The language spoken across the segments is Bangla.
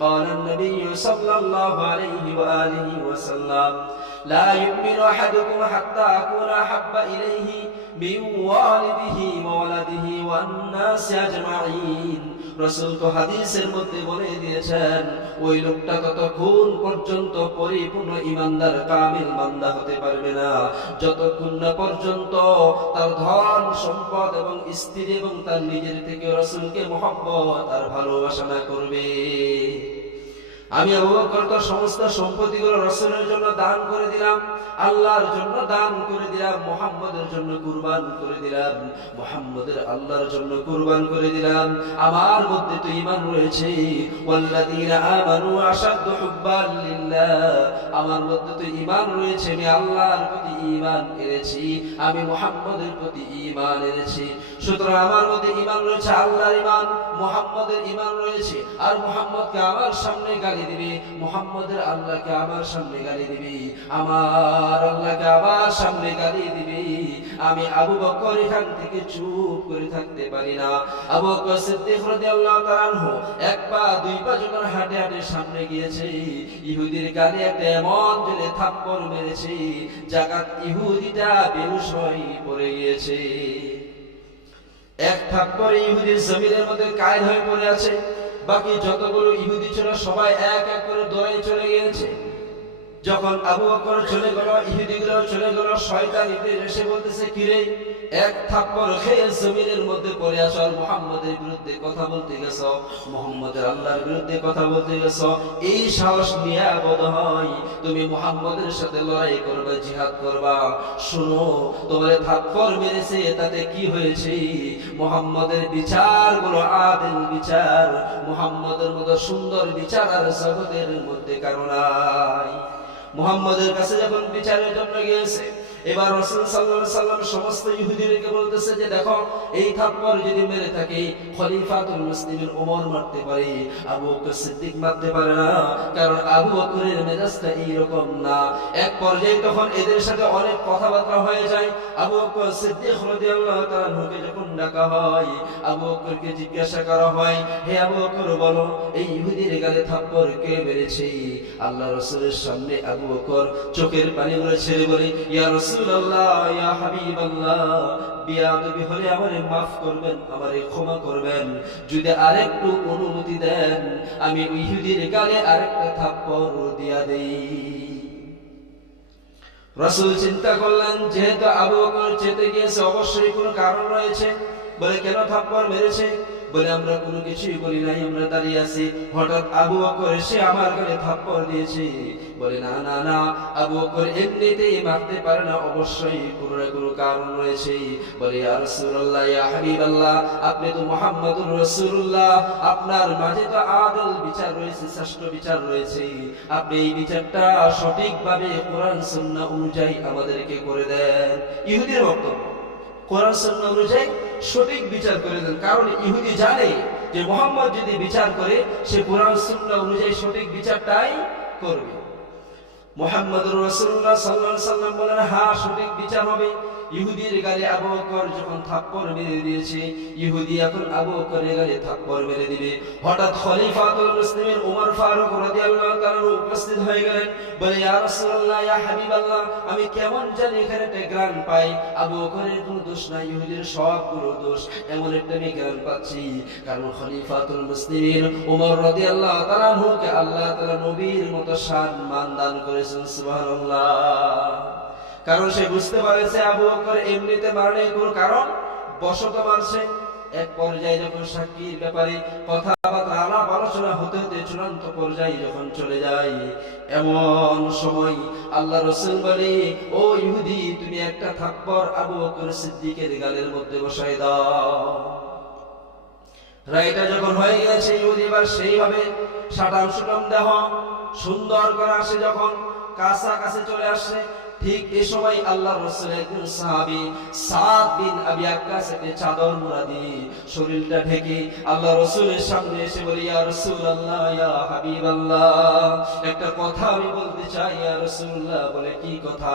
قال النبي صلى الله عليه وآله وسلم لا يؤمن أحدكم حتى أكون أحب إليه من والده وولده والناس أجمعين। রাসূল তো হাদিসের মধ্যে বলে দিয়েছেন ওই লোকটা ততক্ষণ পর্যন্ত পরিপূর্ণ ঈমানদার কামিল বান্দা হতে পারবে না যতক্ষণ না পর্যন্ত তার ধন সম্পদ এবং স্ত্রী এবং তার নিজের থেকে রাসূলকে মহব্বত আর ভালোবাসা না করবে। আমি আবু বকর তো সমস্ত সম্পত্তিগুলো রাসূলের জন্য দান করে দিলাম, আল্লাহর জন্য দান করে দিলাম, মুহাম্মদের জন্য কুরবান করে দিলাম, মুহাম্মদের আল্লাহর জন্য কুরবান করে দিলাম। আমার মধ্যে তো ঈমান রয়েছে, ওয়াল্লাযীনা আমানু আশাদ্দু হুব্বান লিল্লাহ, আমার মধ্যে তো ঈমান রয়েছে, আমি আল্লাহর প্রতি ঈমান এনেছি, আমি মুহাম্মদের প্রতি ঈমান এনেছি। সুতরাং আমার মধ্যে ঈমান রয়েছে, আল্লাহর ঈমান, মুহাম্মদের ঈমান রয়েছে। আর মুহাম্মদকে আমার সামনে গালি দিবে, মুহাম্মদের আল্লাহকে আমার সামনে গালি দিবে, আমার আল্লাহকে আমার সামনে গালি দিবে। আমি আবু বকর এখান থেকে চুপ করে থাকতে পারি না। আবু বকর সিদ্দিক রাদিয়াল্লাহু তাআলা আনহু এক পা দুই পা যখন হাঁটে হাঁটে সামনে গিয়েছে, ইহুদির গালে একটা এমন জোরে থাপ্পড় মেরেছে জাগাত ইহুদিটা বেহুশ হয়ে পড়ে গিয়েছে। এক থাপ্পড়ে ইহুদির জমিনের মধ্যে কায়েল হয়ে পড়ে আছে। বাকি যতগুলো ইহুদি ছিল সবাই এক এক করে দৌড়ে চলে গিয়েছে। যখন আবু বকর চলে গেল, ইহুদিগুলো চলে গেল, শয়তান ইবলিস এসে বলতেছে, কিরে এক থাপ্পড় খেয়ে জমিনের মধ্যে পড়ে আছো আর মুহাম্মদের বিরুদ্ধে কথা বলতে গেছো, মুহাম্মদের আল্লাহর বিরুদ্ধে কথা বলতে গেছো, এই সাহস নিয়ে বোধহয় তুমি মুহাম্মদের সাথে লড়াই করবে, জিহাদ করবা। শুনো, তোমার থাপ্পড় মেরেছে তাতে কি হয়েছে? মুহাম্মদের বিচারগুলো আদিল বিচার, মুহাম্মদের মতো সুন্দর বিচার আর জগতের মধ্যে কারো নাই। মুহাম্মদের কাছে যখন বিচারের জন্য গিয়েছে, এবার রাসূল সাল্লাল্লাহু আলাইহি সাল্লাম সমস্ত ইহুদিদেরকে বলতেছে যে দেখো, এই থাপ্পড় যদি মেরে থাকে খলিফাতুল মুসলিমিন ওমর মারতে পারে, আবু বকর সিদ্দিক মারতে পারে না, কারণ আবু বকরের মেজাজটা এইরকম না। এক পর্যায়ে তখন এদের সাথে অনেক কথাবার্তা হয়ে যায়। আবু বকর সিদ্দিক রাদিয়াল্লাহু তাআলা আনহুকে যখন ডাকা হয়, আবু বকরকে জিজ্ঞাসা করা হয়, হে আবু বকর বলো, এই ইহুদির গালে থাপ্পড় কে মেরেছে? আল্লাহ রাসূলের সামনে আবু বকর চোখের পানিগুলো ছেড়ে বলে, ইয়া রাসূলুল্লাহ, ইয়া হাবিবাল্লাহ, বিয়াদবি হলে আমারে মাফ করবেন, আমারে ক্ষমা করবেন, যদি আরেকটু অনুমতি দেন আমি ইহুদির গালে আরেকটা থাপ্পড় দিয়া দেই। রাসূল চিন্তা করলেন, যেহেতু আবু বকর চেতে গিয়েছে অবশ্যই কোনো কারণ রয়েছে। বলে, কেন থাপ্পড় মেরেছে? বলে, আমরা কোনো কিছুই বলি নাই, আমরা দাঁড়িয়ে আছি, হঠাৎ আবু বকর এসে আমার গালে থাপ্পড় দিয়েছে। বলে, না না না, আবু বকর এমনিতেই মারতে পারে না, অবশ্যই কোনো না কোনো কারণ রয়েছে। বলে, ইয়া রাসূলুল্লাহ, ইয়া হাবিবাল্লাহ, আপনি তো মুহাম্মাদুর রাসূলুল্লাহ, আপনার মাঝে তো আদল বিচার রয়েছে, শ্রেষ্ঠ বিচার রয়েছে, আপনি এই বিচারটা সঠিকভাবে কোরআন সুন্নাহ অনুযায়ী আমাদেরকে করে দেন। ইহুদির বক্তব্য, কোরআন সুন্নাহ অনুযায়ী সঠিক বিচার করে দেন। কারণ ইহুদি জানে যে মুহাম্মদ যদি বিচার করে সে কোরআন সুন্নাহ অনুযায়ী সঠিক বিচারটাই করবে। মুহাম্মদুর রাসূলুল্লাহ সাল্লাল্লাহু আলাইহি সাল্লাম বলেন, হ্যাঁ সঠিক বিচার হবে। ইহুদির গালে আবু বকর যখন থাপ্পড় মেরে দিয়েছে, ইহুদি এখন আবু বকরের গালে থাপ্পড় মেরে দিবে। হঠাৎ খলিফাতুল মুসলিমিন ওমর ফারুক রাদিয়াল্লাহু তাআলা উপস্থিত হয়ে গেলেন। বলে, ইয়া রাসূলুল্লাহ, ইয়া হাবিবাল্লাহ, আমি কেমন জানি এখানে একটা গ্রান পাই, আবু বকরের কোনো দোষ নাই, ইহুদির সবগুলো দোষ, এমন একটা আমি গ্রান পাচ্ছি। কারণ খলিফাতুল মুসলিমিন ওমর রাদিয়াল্লাহু তাআলা আনহুকে আল্লাহ তাআলা নবীর মতো সম্মান দান করেছেন, সুবহানাল্লাহ। কারণ সে বুঝতে পারেছে আবু বকর এমনিতে মারলে কোনো কারণ বশত মারছে। এক পর্যায়ে যখন সাক্ষীর ব্যাপারে কথাবার্তা আলাপ আলোচনা হতে হতে চূড়ান্ত পর্যায়ে যখন চলে যায়, এমন সময় আল্লাহ রাসূল বলে, ও ইহুদি, তুমি একটা থাপ্পড় আবু বকর সিদ্দিকের গালের মধ্যে বসায় দাও। রায়টা যখন হয়ে গেছে, ইহুদি এবার সেইভাবে সাটাম সুটাম দেহ সুন্দর করে আসে, যখন কাছাকাছি চলে আসছে, ঠিক এই সময় আল্লাহর রাসূলের একজন সাহাবী সাদ বিন আবি ওয়াক্কাস একটা চাদর মুড়া দিয়ে শরীরটা ঢেকে আল্লাহ রাসূলের সামনে এসে বলে, ইয়া রাসূলুল্লাহ, ইয়া হাবিবাল্লাহ, একটা কথা আমি বলতে চাই ইয়া রাসূলুল্লাহ। বলে, কি কথা?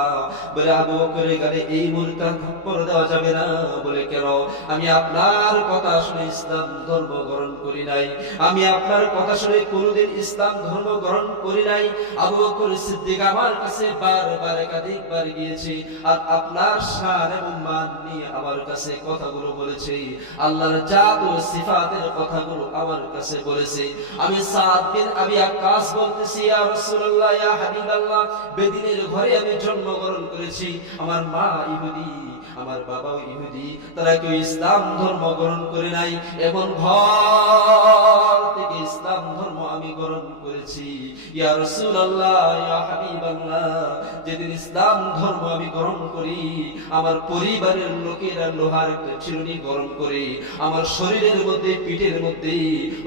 বলে, আবু বকরের গালে এই মুহূর্তে থাপ্পড় দেওয়া যাবে না। বলে, কেন? আমি আপনার কথা শুনে ইসলাম ধর্ম গ্রহণ করি নাই, আমি আপনার কথা শুনে কোনদিন ইসলাম ধর্ম গ্রহণ করি নাই। আবু বকর সিদ্দিক আমার কাছে বারবার একাধিকবার গিয়েছে আর আপনার শান এবং মান নিয়ে আমার কাছে কথাগুলো বলেছে, আল্লাহর জাত ও সিফাতের কথাগুলো আমার কাছে বলেছে। আমি সাদ বিন আবি ওয়াক্কাস বলতেছি, ইয়া রাসূলুল্লাহ, ইয়া হাবিবাল্লাহ, বেদিনের ঘরে আমি জন্মগ্রহণ করেছি, আমার মা ইহুদি, আমার বাবাও ইহুদি, তারা কেউ ইসলাম ধর্ম গ্রহণ করে নাই, এবং ঘর থেকে ইসলাম ধর্ম আমি গ্রহণ করেছি। ইয়া রাসূলুল্লাহ, ইয়া হাবিবাল্লাহ, যেদিন ইসলাম ধর্ম আমি গ্রহণ করি, আমার পরিবারের লোকেরা লোহার একটা চিরুনি গরম করে আমার শরীরের মধ্যে, পিঠের মধ্যে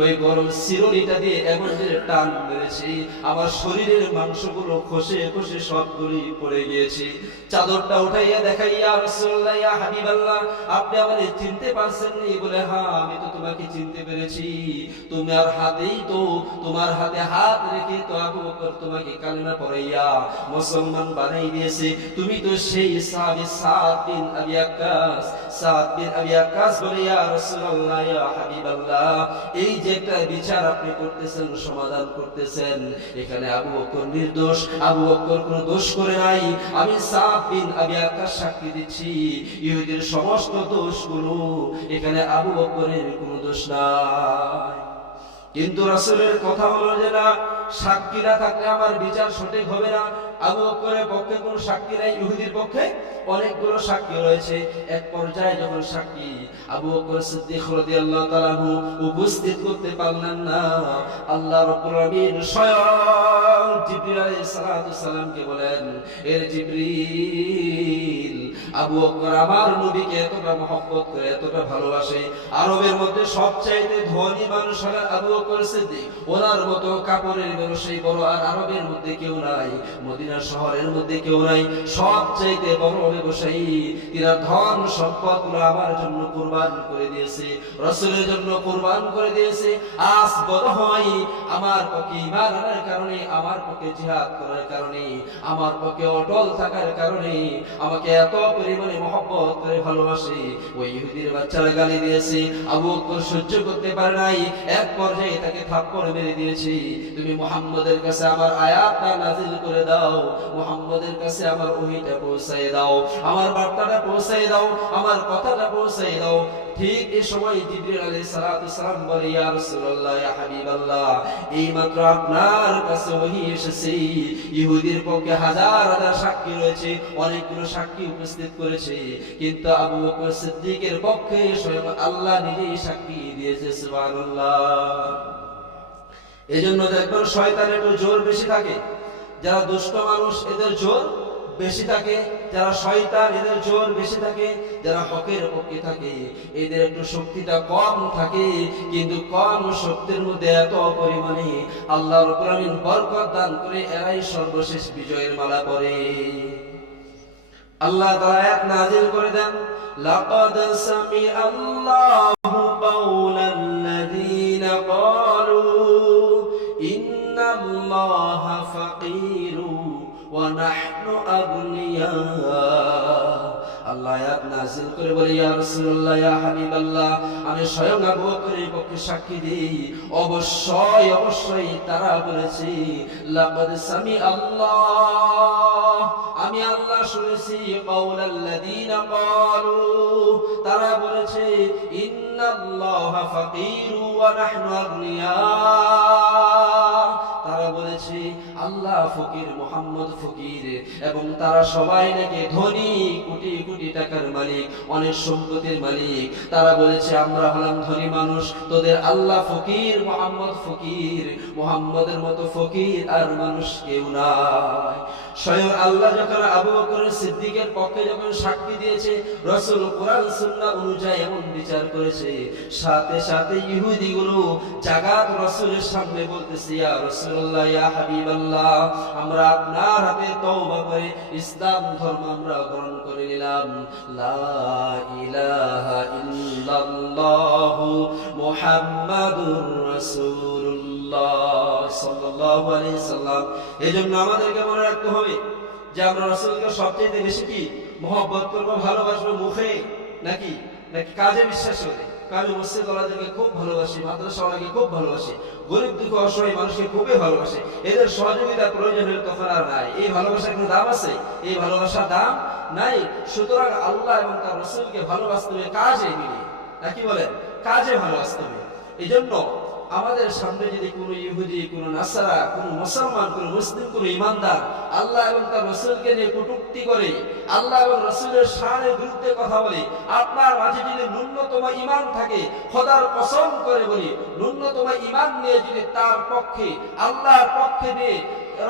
ওই গরম চিরুনিটা দিয়ে এমন যে টান মেরেছে, আমার শরীরের মাংসগুলো খসে খসে সবগুলি পড়ে গিয়েছে। চাদরটা উঠাইয়া দেখাই, ইয়া রাসূলুল্লাহ, ইয়া হাবিবাল্লাহ, আপনি আমাকে চিনতে পারছেন নি? বলে, হ্যাঁ, আমি তো তোমাকে চিনতে পেরেছি, তোমার হাতেই তো, তোমার হাতে হাত রেখে তো আবু বকর তোমাকে কালেমা পড়াইয়া মুসলমান বানাই দিয়েছে, তুমি তো সেই সাহাবী সাদ বিন আবি ওয়াক্কাস। সাদ বিন আবি ওয়াক্কাস বলে, ইয়া রাসূলুল্লাহ, ইয়া হাবিবাল্লাহ, এই যে একটা বিচার আপনি করতেছেন, সমাধান করতেছেন, এখানে আবু বকর নির্দোষ, আবু বকর কোনো দোষ করে নাই। আমি সাদ বিন আবি ওয়াক্কাস সাক্ষী দিচ্ছি, ইহুদির সমস্ত দোষগুলো, এখানে আবু বকরের কোনো দোষ নাই। কিন্তু রাসূলের কথা হলো যে না, সাক্ষী না থাকলে আমার বিচার সঠিক হবে না। আবু বকরের পক্ষে কোনো সাক্ষী নাই, ইহুদির পক্ষে অনেকগুলো সাক্ষী রয়েছে। এক পর্যায়ে যখন সাক্ষী আবু বকর সিদ্দিক রাদিয়াল্লাহু তাআলা উপস্থিত করতে পারলেন না, আল্লাহ রাব্বুল আলামিন স্বয়ং জিবরিল আলাইহিস সালামকে বলেন, এর জিবরিল, আবু বকর আমার নবীকে এতটা মহব্বত করে, এতটা ভালোবাসে, আরবের মধ্যে সবচাইতে ধনী মানুষ হলেন আবু বকর সিদ্দিক, ওনার মতো কাপড়ের ব্যবসায়ী বড় আর আরবের মধ্যে কেউ নাই, মদিনা শহরের মধ্যে কেউ নাই, সবচাইতে বড় ব্যবসায়ী, তিনি ধন সম্পদগুলো আমার জন্য কুরবান করে দিয়েছে, রাসূলের জন্য কুরবান করে দিয়েছে। আজ বড় হয় আমার পক্ষে ঈমান আনার কারণে, আমার পক্ষে জিহাদ করার কারণে, আমার পক্ষে অটল থাকার কারণে আমাকে এত পরিমাণে মহব্বত করে ভালোবাসে। ওই ইহুদির বাচ্চারা গালি দিয়েছে, আবু বকর সহ্য করতে পারে নাই, এক পর্যায়ে তাকে থাপ্পড় মেরে দিয়েছে। তুমি মুহাম্মদের কাছে আমার আয়াতটা নাযিল করে দাও, মুহাম্মদের কাছে আমার ওহীটা পৌঁছায় দাও, আমার বার্তাটা পৌঁছায় দাও, আমার কথাটা পৌঁছায় দাও। ঠিক এই সময় জিবরিল আলাইহিস সালাম বলে, ইয়া রাসূলুল্লাহ, ইয়া হাবিবাল্লাহ, এইমাত্র আপনার কাছে ওহী এসেছে, ইহুদির পক্ষে হাজার হাজার সাক্ষী রয়েছে, অনেকগুলো সাক্ষী উপস্থিত করেছে, কিন্তু আবু বকর সিদ্দিকের পক্ষে স্বয়ং আল্লাহ নিজেই সাক্ষী দিয়েছে। সুবহানাল্লাহ। এজন্য দেখবেন শয়তানের একটু জোর বেশি থাকে, যারা দুষ্ট মানুষ এদের জোর বেশি থাকে, যারা শয়তান এদের জোর বেশি থাকে, যারা হকের পক্ষে থাকে এদের একটু শক্তিটা কম থাকে, কিন্তু কম শক্তির মধ্যে এত পরিমাণে আল্লাহ রাব্বুল আলামিন বরকত দান করে এরাই সর্বশেষ বিজয়ের মালা পরে। আল্লাহ তাআলা আয়াত নাযিল করে দেন, লাকাদ সামিআল্লাহু কাওলাল্লাযীনা ক্বালু ইন্নাল্লাহা ফাকীরু ওয়া নাহনু আগনিয়া। আল্লাহ আয়াত নাযিল করে বলে, ইয়া রাসূলুল্লাহ, ইয়া হাবিবাল্লাহ, আমি স্বয়ং আবু বকরের পক্ষে সাক্ষী দিই, অবশ্যই অবশ্যই তারা বলেছে, লাকাদ সামিআল্লাহ, আমি আল্লাহ শুনেছি, কাওলাল্লাযীনা ক্বালু, তারা বলেছে, ইন্নাল্লাহা ফাকীরু ওয়া নাহনু আগনিয়া, তারা বলেছে আল্লাহ ফকির, মুহাম্মদ ফকির, এবং তারা সবাই নাকি ধনী, কোটি কোটি টাকার মালিক, অনেক সম্পত্তির মালিক। তারা বলেছে আমরা হলাম ধনী মানুষ, তোদের আল্লাহ ফকির, মুহাম্মদ ফকির, মুহাম্মদের মতো ফকির আর মানুষ কেউ নাই। স্বয়ং আল্লাহ যখন আবু বকর সিদ্দিকের পক্ষে যখন সাক্ষী দিয়েছে, রাসূল কোরআন সুন্নাহ অনুযায়ী এমন বিচার করেছে, সাথে সাথে ইহুদিগুলো জাগাত রাসূলের সামনে বলতেছে, ইয়া রাসূলুল্লাহ, ইয়া হাবিবাল্লাহ, আমরা আপনার হাতে তওবা করে ইসলাম ধর্ম আমরা গ্রহণ করে নিলাম। লা ইলাহা ইল্লাল্লাহু মুহাম্মাদুর রাসূলুল্লাহ সাল্লাল্লাহু আলাইহি সাল্লাম। এজন্য আমাদেরকে মনে রাখতে হবে যে আমরা রাসূলকে সবচেয়ে বেশি কি মহব্বত করব, ভালোবাসবো মুখে নাকি নাকি কাজে বিশ্বাস করে। আমি মসজিদ ওয়ালাদেরকে খুব ভালোবাসি, মাদ্রাসা ওয়ালাকে খুব ভালোবাসি, গরিব দুঃখ অসহায় মানুষকে খুবই ভালোবাসি, এদের সহযোগিতা প্রয়োজন হলে তখন আর নাই। এই ভালোবাসার কোনো দাম আছে? এই ভালোবাসার দাম নাই। সুতরাং আল্লাহ এবং তার রাসূলকে ভালোবাসতে হবে কাজে মিলে, নাকি বলেন, কাজে ভালোবাসতে হবে। এই জন্য আমাদের সামনে যদি কোনো ইহুদি, কোনো নাসারা, কোনো মুসলমান, কোনো মুসলিম, কোনো ইমানদার আল্লাহ এবং তার রাসূলকে নিয়ে কটূক্তি করে, আল্লাহ এবং রাসূলের শানের বিরুদ্ধে কথা বলে, আপনার মাঝে যদি ন্যূনতম ঈমান থাকে, খোদার কসম করে বলি, ন্যূনতম ঈমান নিয়ে যদি তার পক্ষে, আল্লাহর পক্ষে নিয়ে,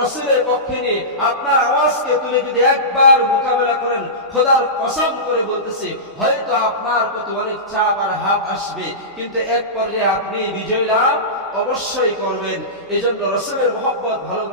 রাসূলের পক্ষে নিয়ে আপনার আওয়াজকে তুলে যদি একবার মোকাবেলা করেন, খোদার কসম করে বলতেছি, হয়তো আপনার প্রতি অনেক চাপ আর হাত আসবে, কিন্তু এক পর্যায়ে আপনি বিজয় লাভ অবশ্যই করবেন। এই জন্য রাসূলের মহব্বত ভালো